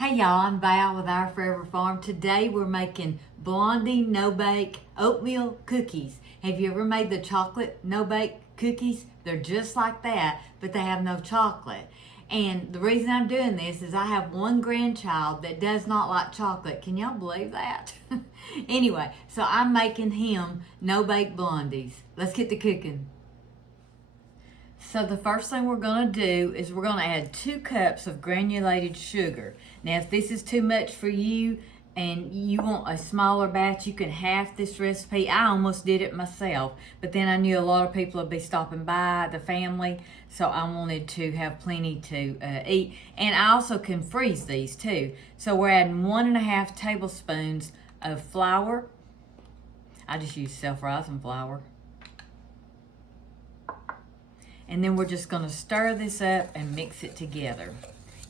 Hey y'all, I'm Val with Our Forever Farm. Today we're making Blondie no-bake oatmeal cookies. Have you ever made the chocolate no-bake cookies? They're just like that, but they have no chocolate. And the reason I'm doing this is I have one grandchild that does not like chocolate. Can y'all believe that? Anyway, so I'm making him no-bake blondies. Let's get to cooking. So the first thing we're going to do is we're going to add 2 cups of granulated sugar. Now if this is too much for you and you want a smaller batch, you can half this recipe. I almost did it myself, but then I knew a lot of people would be stopping by, the family, so I wanted to have plenty to eat. And I also can freeze these too. So we're adding 1.5 tablespoons of flour. I just use self-rising flour. And then we're just going to stir this up and mix it together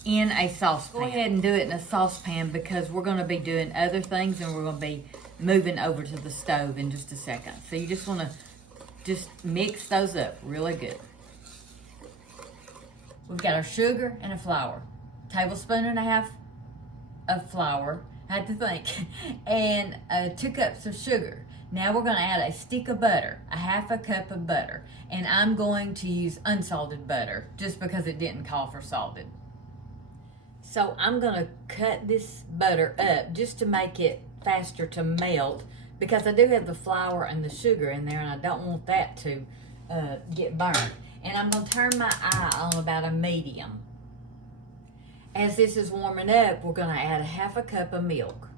in a saucepan. Go ahead and do it in a saucepan because we're going to be doing other things and we're going to be moving over to the stove in just a second. So you just want to just mix those up really good. We've got our sugar and a flour. 1.5 tablespoons of flour, I had to think, and 2 cups of sugar. Now we're going to add a stick of butter, 1/2 cup of butter, and I'm going to use unsalted butter just because it didn't call for salted. So I'm going to cut this butter up just to make it faster to melt because I do have the flour and the sugar in there and I don't want that to get burnt. And I'm going to turn my eye on about a medium. As this is warming up, we're going to add 1/2 cup of milk.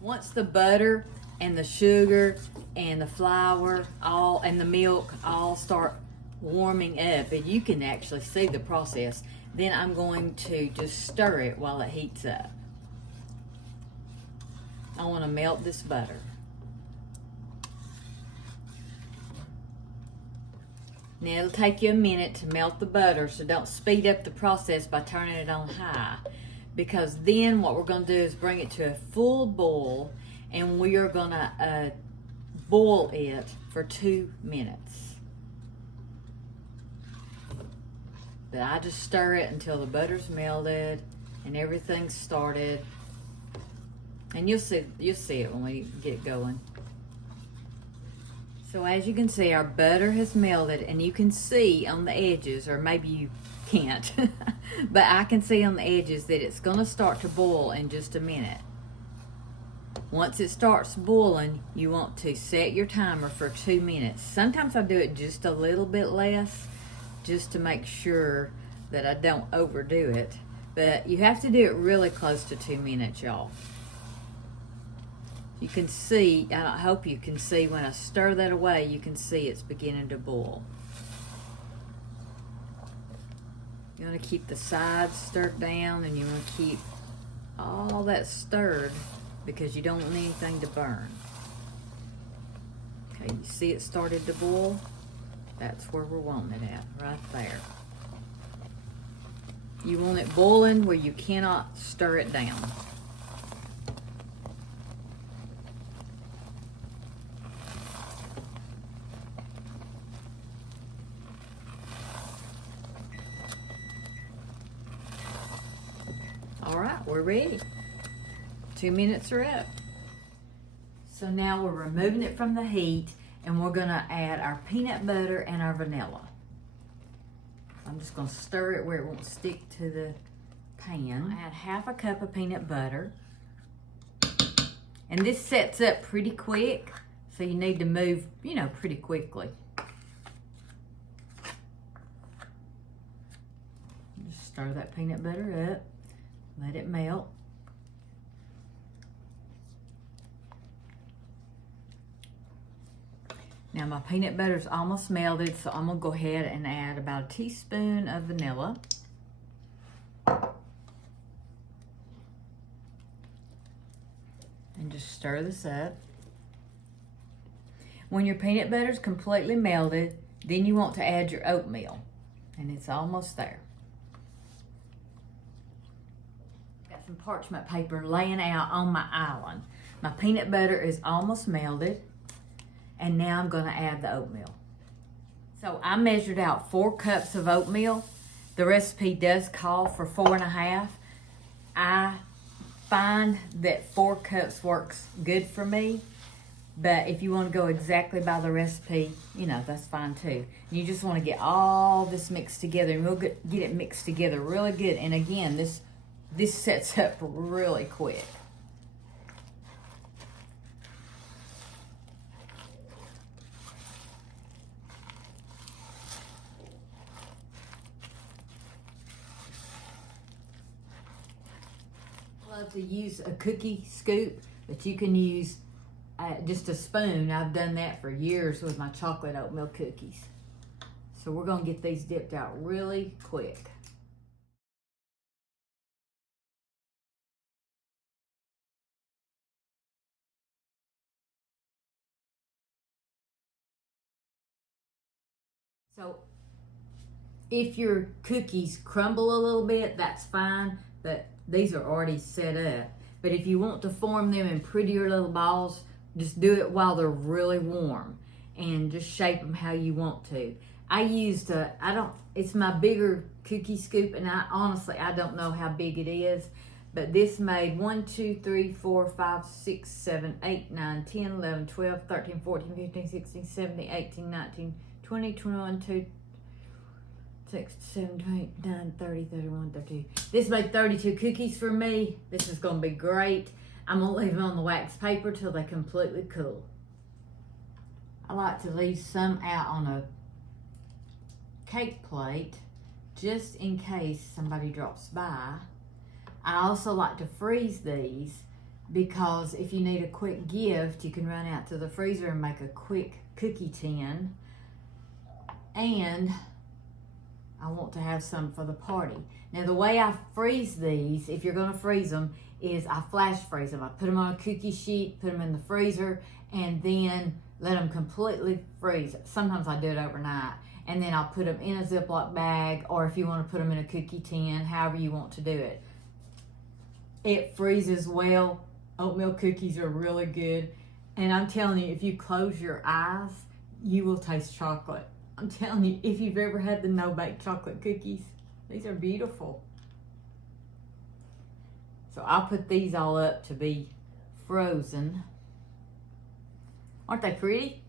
Once the butter and the sugar and the flour and the milk all start warming up, and you can actually see the process, then I'm going to just stir it while it heats up. I want to melt this butter. Now it'll take you a minute to melt the butter, so don't speed up the process by turning it on high. Because then what we're going to do is bring it to a full boil, and we are going to boil it for 2 minutes. But I just stir it until the butter's melted and everything's started. And you'll see it when we get going. So as you can see, our butter has melted, and you can see on the edges, or maybe you can't, but I can see on the edges that it's going to start to boil in just a minute. Once it starts boiling, you want to set your timer for 2 minutes. Sometimes I do it just a little bit less, just to make sure that I don't overdo it. But you have to do it really close to 2 minutes, y'all. You can see, I hope you can see when I stir that away, you can see it's beginning to boil. You want to keep the sides stirred down, and you want to keep all that stirred because you don't want anything to burn. Okay, you see it started to boil? That's where we're wanting it at, right there. You want it boiling where you cannot stir it down. All right, we're ready. 2 minutes are up. So now we're removing it from the heat, and we're gonna add our peanut butter and our vanilla. I'm just gonna stir it where it won't stick to the pan. I add 1/2 cup of peanut butter. And this sets up pretty quick, so you need to move, pretty quickly. Just stir that peanut butter up. Let it melt. Now my peanut butter's almost melted, so I'm gonna go ahead and add about a teaspoon of vanilla. And just stir this up. When your peanut butter's completely melted, then you want to add your oatmeal. And it's almost there. Some parchment paper laying out on my island. My peanut butter is almost melted, and now I'm going to add the oatmeal. So I measured out 4 cups of oatmeal, The recipe does call for 4.5. I find that 4 cups works good for me, but if you want to go exactly by the recipe, you know, that's fine too. You just want to get all this mixed together, and we'll get it mixed together really good. And again, this sets up really quick. I love to use a cookie scoop, but you can use just a spoon. I've done that for years with my chocolate oatmeal cookies. So we're going to get these dipped out really quick. So if your cookies crumble a little bit, that's fine, but these are already set up. But if you want to form them in prettier little balls, just do it while they're really warm and just shape them how you want to. I used it's my bigger cookie scoop, and I don't know how big it is, but this made 1, 2, 3, 4, 5, 6, 7, 8, 9, 10, 11, 12, 13, 14, 15, 16, 17, 18, 19, 20, 21, 22, 6, 7, 8, 9, 30, 31, 32. This made 32 cookies for me. This is going to be great. I'm going to leave them on the wax paper till they completely cool. I like to leave some out on a cake plate just in case somebody drops by. I also like to freeze these because if you need a quick gift, you can run out to the freezer and make a quick cookie tin. And I want to have some for the party. Now the way I freeze these, if you're going to freeze them, is I flash freeze them. I put them on a cookie sheet, put them in the freezer, and then let them completely freeze. Sometimes I do it overnight, and then I'll put them in a Ziploc bag, or if you want to put them in a cookie tin, however you want to do it. It freezes well. Oatmeal cookies are really good, and I'm telling you, if you close your eyes, you will taste chocolate. I'm telling you, if you've ever had the no-bake chocolate cookies, these are beautiful. So I'll put these all up to be frozen. Aren't they pretty?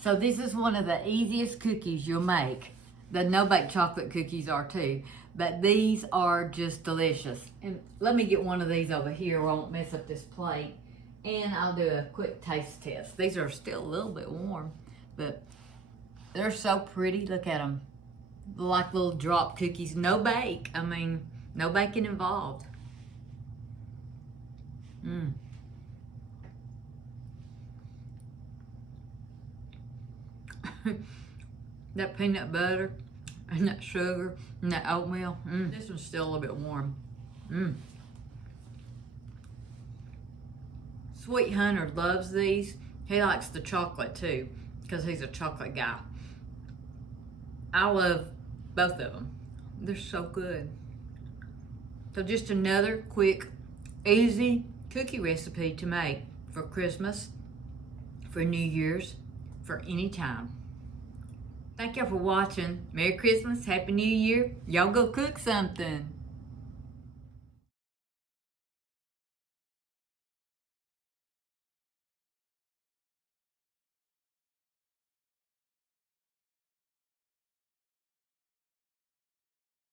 So this is one of the easiest cookies you'll make. The no-bake chocolate cookies are too, but these are just delicious. And let me get one of these over here where I won't mess up this plate. And I'll do a quick taste test. These are still a little bit warm, but they're so pretty. Look at them. They're like little drop cookies. No bake. I mean, no baking involved. That peanut butter and that sugar and that oatmeal. This one's still a little bit warm. Sweet Hunter loves these. He likes the chocolate too because he's a chocolate guy. I love both of them. They're so good. So just another quick, easy cookie recipe to make for Christmas, for New Year's, for any time. Thank y'all for watching. Merry Christmas, Happy New Year. Y'all go cook something.